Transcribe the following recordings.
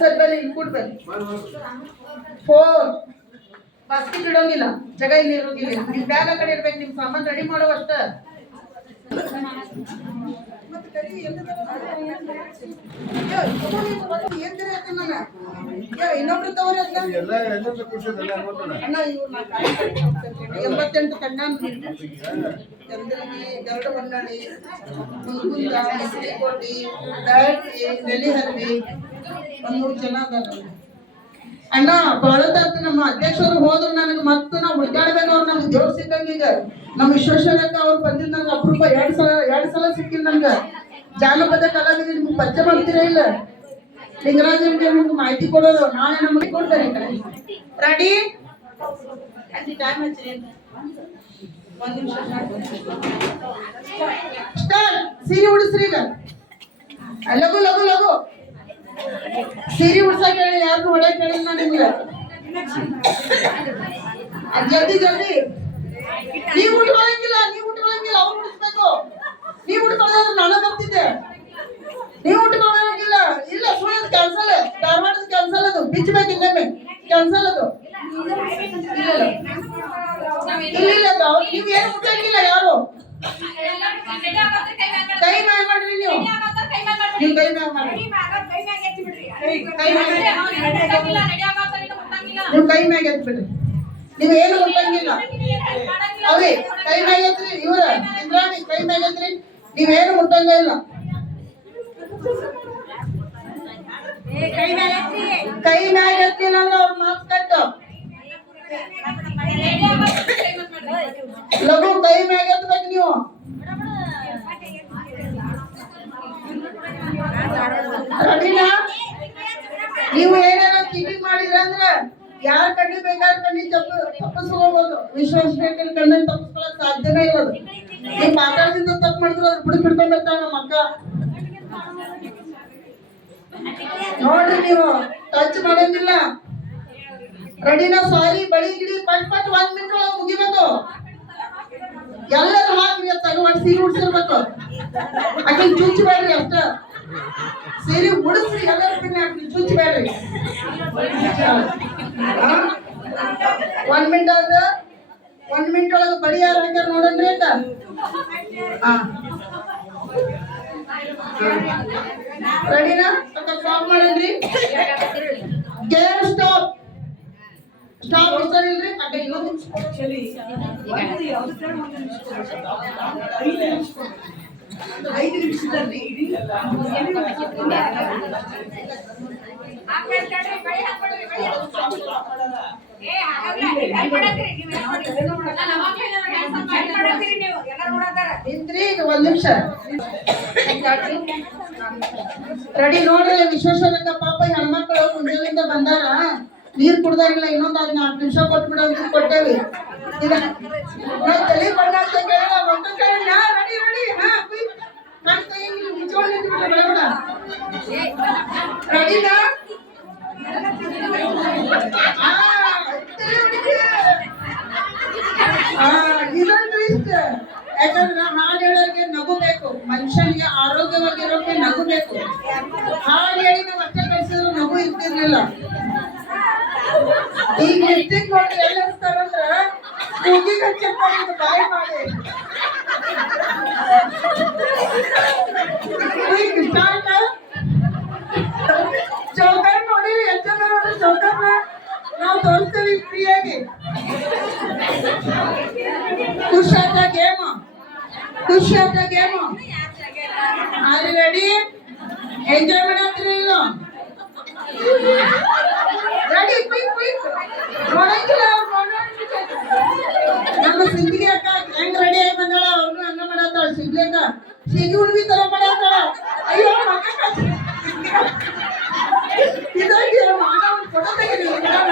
Sir ಬರ್ರಿ ಇಲ್ಲಿ ಕೂಡ್ ಬರ್ರಿ ಫೋರ್ ಬಾಸ್ಕೆಟ್ ಇಡೋಂಗಿಲ್ಲ ಜಗ ಇಲ್ಲಿ ಇರೋಂಗಿಲ್ಲ. ನಿಮ್ ಬ್ಯಾಗ್ ಕಡೆ ಇರ್ಬೇಕು, ನಿಮ್ ಸಾಮಾನ್ ರೆಡಿ ಮಾಡುವಷ್ಟ ಇನ್ನೊಬ್ರು ಹೋಗ್ತಿರ್ತೀನಿ. ಎಂಬತ್ತೆಂಟು ಕಣ್ಣಾನ್ ಚಂದ್ರಗಿ ಗರುಡ ಹೊನ್ನಾಳಿ ಮುಲ್ಗುಂದ ಮಿಸ್ರಿಕೋಟಿ ಒಂದ್ ಮೂರು ಜನ ಅಣ್ಣ ಬಾಳದಾತ ನಮ್ಮ ಅಧ್ಯಕ್ಷರು ಹೋದ್ರು ನನಗೆ ಮತ್ತೆ ನಾವು ಹುಡುಕಾಡ್ಬೇಕು ಅವ್ರು ನಮ್ಗೆ ದೇವ್ರು ಸಿಕ್ಕಂಗ ಈಗ. ನಮ್ಮ ವಿಶ್ವೇಶ್ವರಕ್ಕ ಅವ್ರು ಬಂದಿದ್ದ ನಂಗೆ ಅಪರೂಪ ಎರಡ್ ಸಲ ಎರಡು ಸಲ ಸಿಕ್ಕಿಲ್ಲ ನಂಗೆ ಜಾನಪದ ಕಲಾವಿದ ನಿಮ್ಗೆ ಪರಿಚಯ ಮಾಡ್ತೀರಾ ಇಲ್ಲ? ಲಿಂಗರಾಜನ್ಗೆ ನಿಮ್ಗೆ ಮಾಹಿತಿ ಕೊಡೋದು ನಾಳೆ ನಮಗೆ ಕೊಡ್ತಾರೆ ಈ ಕಡೆ. ರೆಡಿ? ಟೈಮ್ ಹಚ್ಚಿರಿ ಒಂದ್ ನಿಮಿಷ ಸ್ಟಾರ್ಟ್. ಸೀರೆ ಉಡಿಸ್ರಿ ಈಗ. ಲಘು ಲಘು ಲಘು ಸೀರೆ ಉಡ್ಸಕ್ ಹೇಳಿ ಯಾರು ಹೊಡೆಯಕ್ ಹೇಳಿಲ್ಲ ನಿಮ್ಗೆ. ಜಲ್ದಿ ಜಲ್ದಿ. ನೀವು ಉಟ್ಕೊಳಂಗಿಲ್ಲ ನೀವು ಉಟ್ಕೊಳಂಗಿಲ್ಲ, ಅವ್ರು ಉಡಿಸ್ಬೇಕು ನೀವು ಉಟ್ಕೊಳ್ಳೋದ್ರೆ ನಾನು ಬರ್ತಿದ್ದೆ. ನೀವು ಉಟ್ಕೊಳ್ಳೋಂಗಿಲ್ಲ ಇಲ್ಲ ಸುಳ್ಳದು ಕ್ಯಾನ್ಸಲ್ ಧಾರವಾಡದ ಕ್ಯಾನ್ಸಲ್ ಅದು ಬಿಚ್ಚಬೇಕು ಇನ್ನೊಮ್ಮೆ ಕ್ಯಾನ್ಸಲ್ ಅದು ಇಲ್ಲ ಇಲ್ಲ. ಇಲ್ಲ ಇಲ್ಲ ಅದು ಅವ್ರು ನೀವು ಏನು ಮುಟ್ಟಂಗಿಲ್ಲ ಯಾರು ಕೈ ಮ್ಯಾಗ ಮಾಡ್ರಿ ನೀವು ನೀವು ಕೈ ಮ್ಯಾಗ ಮಾಡ್ರಿ ನೀವು ಕೈ ಮ್ಯಾಗ ಎತ್ಬಿಡ್ರಿ ನೀವು ಏನು ಮುಟ್ಟಂಗಿಲ್ಲ ಅವ್ರಿ ಕೈ ಮ್ಯಾಗ ಎತ್ರಿ ಇವ್ರ ಇಂದ್ರಾಣಿ ಕೈ ಮ್ಯಾಗ ಎತ್ರಿ ನೀವೇನು ಮುಟ್ಟಂಗ ಇಲ್ಲ ಕೈ ಮ್ಯಾಗ ಎತ್ತಿಲ್ಲ ಅಂದ್ರೆ ಅವ್ರ ಮಾತು ಕಟ್ಟು ಲಘು ಕೈ ಮ್ಯಾಗ ಎತ್ತಬೇಕು ನೀವು ನೀವು ಏನಾರ ಕಿವಿ ಮಾಡಿದ್ರ ಅಂದ್ರ ಯಾರ ಕಣ್ಣಿ ಬೇಕಾದ ಕಣ್ಣಿ ತಪ್ಪು ತಪ್ಪಿಸ್ಕೋಬಹುದು ವಿಶ್ವಾಸಬೇಕಲ್ಲಿ ಕಣ್ಣಲ್ಲಿ ತಪ್ಪಿಸ್ಕೊಳಕ್ ಸಾಧ್ಯನೇ ಅದು. ನೀವು ಮಾತಾಡದಿಂದ ತಪ್ಪು ಮಾಡಿದ್ರು ಅದ್ರ ಬಿಡಿ ಬಿಡ್ಕೊಂಡ್ ಬರ್ತಾವ ನಮ್ಮ ನೋಡ್ರಿ ನೀವು ಟಚ್ ಮಾಡೋದಿಲ್ಲ ರೆಡಿನಾ ಸಾರಿ, ಬಳಿ ಗಿಡಿ, ಪಟ್ ಪಟ್ ಒಂದ್ ಮಿನಿಟ್ ಒಳಗೆ ಮುಗಿಬೇಕು. ಎಲ್ಲರೂ ಹಾಕಿ ತಗೊಂಡ್ ಸೀರೆ ಉಡ್ಸಿರ್ಬೇಕು. ಆಕೆ ಚುಚ್ಚಬೇಡ್ರಿ ಅಷ್ಟ. ಸೀರೆ ಉಡಿಸ್ರಿ ಎಲ್ಲರೂ ಬಿನ್ನಿ ಹಾಕಿ ಚುಚ್ಚಬೇಡ್ರಿ ಒಂದ್ ಮಿನಿಟ್ ಅದ ಒಂದ್ ಮಿನಿಟ್ ಒಳಗೆ ಬಡಿ ಯಾರು ಹಾಕ್ಯಾರ ನೋಡನ್ರಿ ಅಂತ? ಹಾ. ರೆಡಿನಾ? ಸ್ವಲ್ಪ ಸ್ಟಾಪ್ ಮಾಡನ್ರಿ. ಗೇರ್ ಸ್ಟಾಪ್ ಸ್ಟಾಪ್ ಇಲ್ರಿ ಅಡ್ಡ ಇನ್ನೊಂದು ಐದು ನಿಮಿಷದಲ್ಲಿ ರೆಡಿ, ನೋಡ್ರಿ ವಿಶ್ವೇಶ್ವರಕ್ಕ ಪಾಪ ಹೆಣ್ಮಕ್ಳು ಮುಂಜಾನಿಂದ ಬಂದಾರ. ನೀರ್ ಕುಡ್ದಾರಿಲ್ಲ ಇನ್ನೊಂದ್ ಅದ್ ನಾಲ್ಕು ನಿಮಿಷ ಕೊಟ್ಬಿಡೋ ಅಂತ ಕೊಟ್ಟೇವಿ ತಲೆ ಇಷ್ಟ ಯಾಕಂದ್ರೆ ಹಾಡು ಹೇಳೋರಿಗೆ ನಗು ಬೇಕು ಮನುಷ್ಯನಿಗೆ ಆರೋಗ್ಯವಾಗಿರೋಕೆ ನಗು ಬೇಕು ಹಾಡು ಹೇಳಿ ನಾವು ಅಷ್ಟೇ ನಗು ಇರ್ತಿರ್ಲಿಲ್ಲ ಈಗ ಲಿಪ್ಸ್ಟಿಕ್ ನೋಡಿ ಎಲ್ಲಿ ಹಚ್ತಾರಂದ್ರ ಬಾಯಿ ಮಾಡಿ. ಖುಷಿ ಆದ ಗೇಮ್ ಖುಷಿ ಆದ ಗೇಮ್ ಆರ್ ರೆಡಿ ಎಂಜಾಯ್ ಮಾಡತ್ತೀರಿ ಇಲ್ಲ ರೆಡಿ ಕ್ವಿಕ್ ಕ್ವಿಕ್ ನೋಡಂಗಿಲ್ಲ ಅವ್ರು ನೋಡೋಣ ನಮ್ಮ ಸಿಂಧಿಗೆ ಅಕ್ಕ ಹೆಂಗ್ ರೆಡಿ ಆಗಿ ಬಂದಾಳ ಅವ್ರನ್ನ ಹಂಗ ಮಾಡತ್ತಾಳ ಸಿಗ್ಲೇಕ ಸಿಗಿ ಉಳ್ವಿ ತರ ಮಾಡತ್ತಾಳ ಅಯ್ಯೋ ಮಕ್ಕ ಇದಾಗಿ ಮಾನವ ಕೊಡೋದಾಗಿ ಕೇವಲ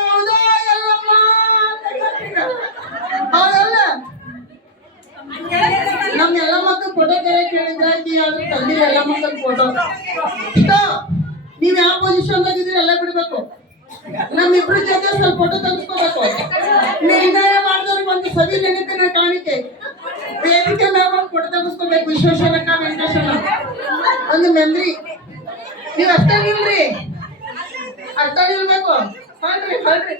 ನಮ್ ಎಲ್ಲ ಮಕ್ಕಳು ಫೋಟೋ ತೆರೆ ಕೇಳಿದ್ರೆ ನೀ ಅದ್ರ ತಂದಿ ಎಲ್ಲ ಮಕ್ಕಳ ಫೋಟೋ ನೀವ್ ಯಾವ ಪೊಸಿಷನ್ ಆಗಿದ್ದೀರಿ ಎಲ್ಲ ಬಿಡ್ಬೇಕು. ನಮ್ಮಿಬ್ರ ಜೊತೆ ಸ್ವಲ್ಪ ಫೋಟೋ ತೆಗೆಸ್ಕೋಬೇಕು. ನಿರ್ಣಯ ಮಾಡಿದವ್ರಿಗೆ ಒಂದು ಸವಿ ನೆನಪಿನ ಕಾಣಿಕೆ. ವೇದಿಕೆ ಮೇಲೆ ಒಂದು ಫೋಟೋ ತೆಗೆಸ್ಕೋಬೇಕು, ವಿಶ್ವೇಶ್ವರಕ್ಕ ವೆಂಕಟೇಶ್ವರ ಒಂದು ಮೆಮ್ರಿ ನೀವ್ ಅಷ್ಟೇ ನಿಲ್ರಿ. ಅಷ್ಟೇ ನಿಲ್ಬೇಕು. ಹೊಳ್ರಿ ಹೊಳ್ರಿ.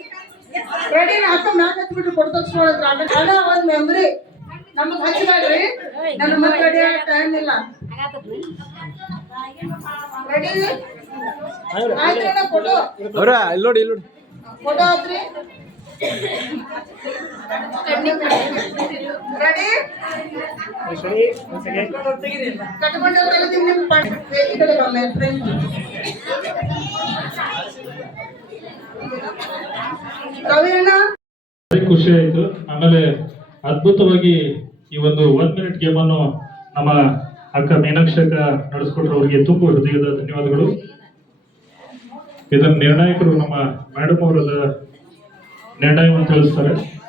ರೆಡಿ ಹಾಕ ಮ್ಯಾಕ್ ಹಚ್ಬಿಟ್ಟು ಫೋಟೋ ತೆಗೆಸ್ಕೊಳ್ಳೋದ್ರ ಅಣ್ಣ, ಒಂದ್ ಮೆಮ್ರಿ ನಮಗ್ ಹಚ್ಬೇಡ್ರಿ ನನ್ನ ಮತ್ತೆ ರೆಡಿ ಆಗೋ ಟೈಮ್ ಇಲ್ಲ. ರೆಡಿ ಆಯ್ತು ಅವ್ರ ಇಲ್ಲಿ ನೋಡಿ ಇಲ್ಲಿ ನೋಡಿ. ಫೋಟೋ ರೆಡಿ ಕಡೆ ಬರಲ್ಲ ಫ್ರೆಂಡ್ ರವಿಯಣ್ಣ ಭಾರಿ ಖುಷಿ ಆಯ್ತು. ಆಮೇಲೆ ಅದ್ಭುತವಾಗಿ ಈ ಒಂದು ಒನ್ ಮಿನಿಟ್ ಗೇಮ್ ಅನ್ನು ನಮ್ಮ ಅಕ್ಕ ಮೀನಾಕ್ಷಕ ಅಕ್ಕ ನಡೆಸ್ಕೊಟ್ರು ಅವರಿಗೆ ತುಂಬ ಹೃದಯದ ಧನ್ಯವಾದಗಳು. ಇದನ್ನ ನಿರ್ಣಾಯಕರು ನಮ್ಮ ಮೇಡಮ್ ಅವರದ ನಿರ್ಣಯವನ್ನು ತಿಳಿಸ್ತಾರೆ.